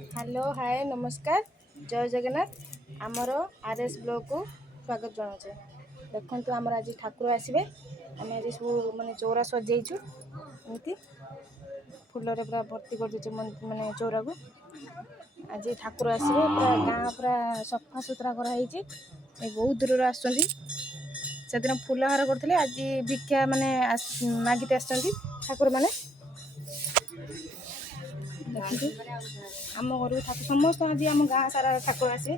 Hello hi नमस्कार जय जगन्नाथ आमर आरएस ब्लॉक को स्वागत जनाऊे। देखो आमर आज ठाकुर आसवे आम आज सब मानने चौरा सजेचु एमती फूल पूरा भर्ती कर दे मानने चौरा को आज ठाकुर आसवे पूरा गाँ पूरा सफा सुतरा कराई बहुत दूर आसदिन फूलहार करते आज भिक्षा माने मागिते आसती ठाकुर माने देखते आम घर ठाकुर समस्त आज आम गाँ सारा ठाकुर आसे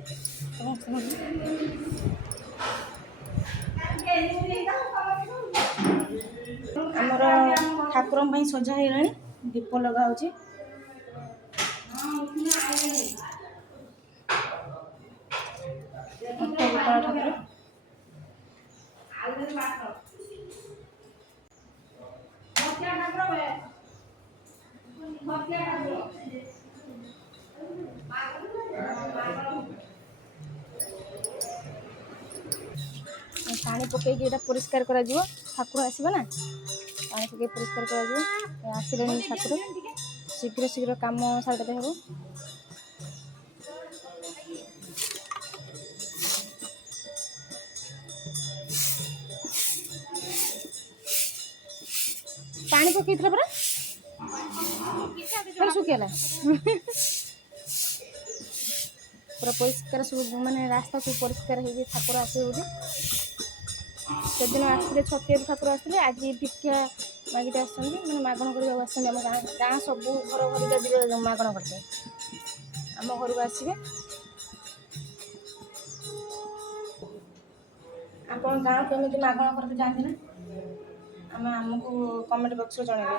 आमर ठाकुर सजा है दीप लगा ठाकुर पानी पकईकि परिष्कार करा ठाकुर आसबे ना पानी पकई परिष्कार करा आसिले ठाकुर शीघ्र शीघ्र काम सारे हम पानी पकई पूरा सुखला पूरा परिष्कार सब माने रास्ता सब परिष्कार हो ठाकुर आसवे बोली से दिन आसते छतिया ठाकुर आसते आज भिक्षा मागिते आसने मागण करम गाँ सब घर घर जब मागण करते आम घर को आसवे आप गाँव केमी मागण करते जाते ना आम आमको कमेंट बॉक्स में जनइबे।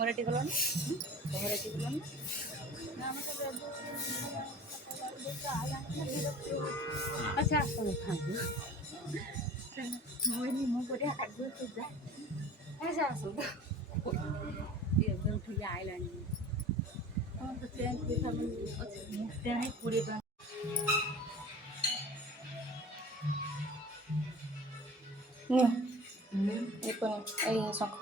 रेडी कल रेडी कल अच्छा बढ़िया आईला शख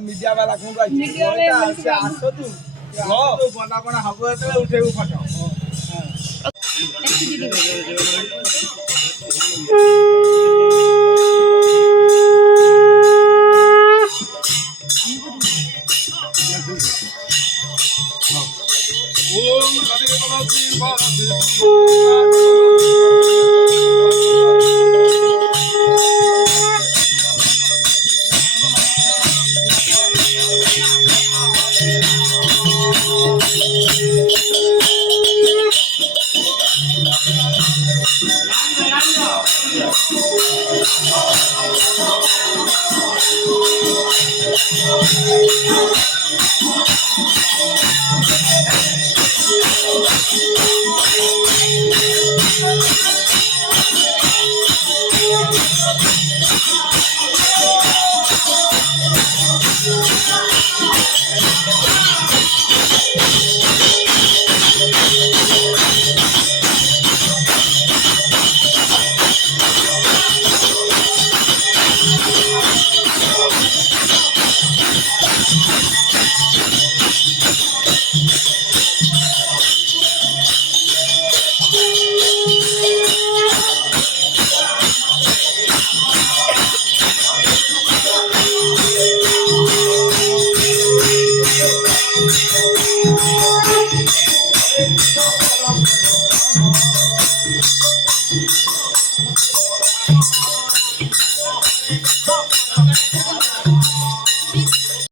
मीडिया वाला आसो तू बना बना हम उठेबू फटो